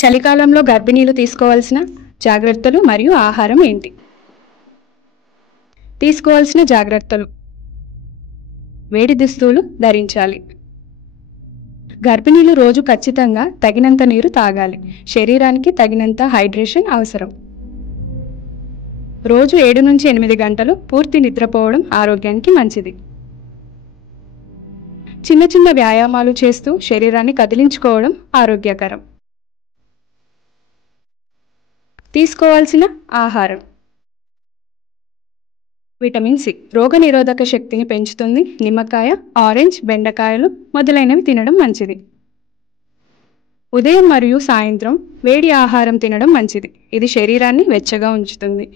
చలికాలంలో గర్భిణీలు తీసుకోవాల్సిన జాగ్రత్తలు మరియు ఆహారం ఏంటి? తీసుకోవాల్సిన జాగ్రత్తలు: వేడి దుస్తులు ధరించాలి. గర్భిణీలు రోజు ఖచ్చితంగా తగినంత నీరు తాగాలి. శరీరానికి తగినంత హైడ్రేషన్ అవసరం. రోజు 7 నుంచి 8 గంటలు పూర్తి నిద్రపోవడం ఆరోగ్యానికి మంచిది. చిన్న చిన్న వ్యాయామాలు చేస్తూ శరీరాన్ని కదిలించుకోవడం ఆరోగ్యకరం. తీసుకోవాల్సిన ఆహారం: విటమిన్ సి రోగనిరోధక శక్తిని పెంచుతుంది. నిమ్మకాయ, ఆరెంజ్, బెండకాయలు మొదలైనవి తినడం మంచిది. ఉదయం మరియు సాయంత్రం వేడి ఆహారం తినడం మంచిది. ఇది శరీరాన్ని వెచ్చగా ఉంచుతుంది.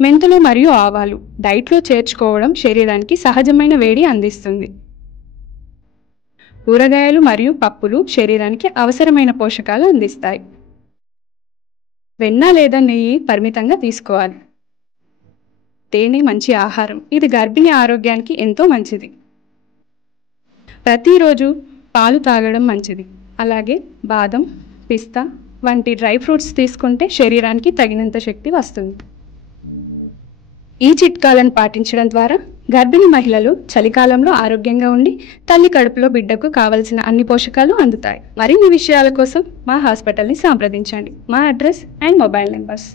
మెంతులు మరియు ఆవాలు డైట్లో చేర్చుకోవడం శరీరానికి సహజమైన వేడి అందిస్తుంది. కూరగాయలు మరియు పప్పులు శరీరానికి అవసరమైన పోషకాలు అందిస్తాయి. వెన్న లేదా నెయ్యి పరిమితంగా తీసుకోవాలి. తేనె మంచి ఆహారం. ఇది గర్భిణీ ఆరోగ్యానికి ఎంతో మంచిది. ప్రతిరోజు పాలు తాగడం మంచిది. అలాగే బాదం, పిస్తా వంటి డ్రై ఫ్రూట్స్ తీసుకుంటే శరీరానికి తగినంత శక్తి వస్తుంది. ఈ చిట్కాలను పాటించడం ద్వారా గర్భిణీ మహిళలు చలికాలంలో ఆరోగ్యంగా ఉండి తల్లి కడుపులో బిడ్డకు కావలసిన అన్ని పోషకాలు అందుతాయి. మరిన్ని విషయాల కోసం మా హాస్పిటల్ని సంప్రదించండి. మా అడ్రస్ అండ్ మొబైల్ నెంబర్స్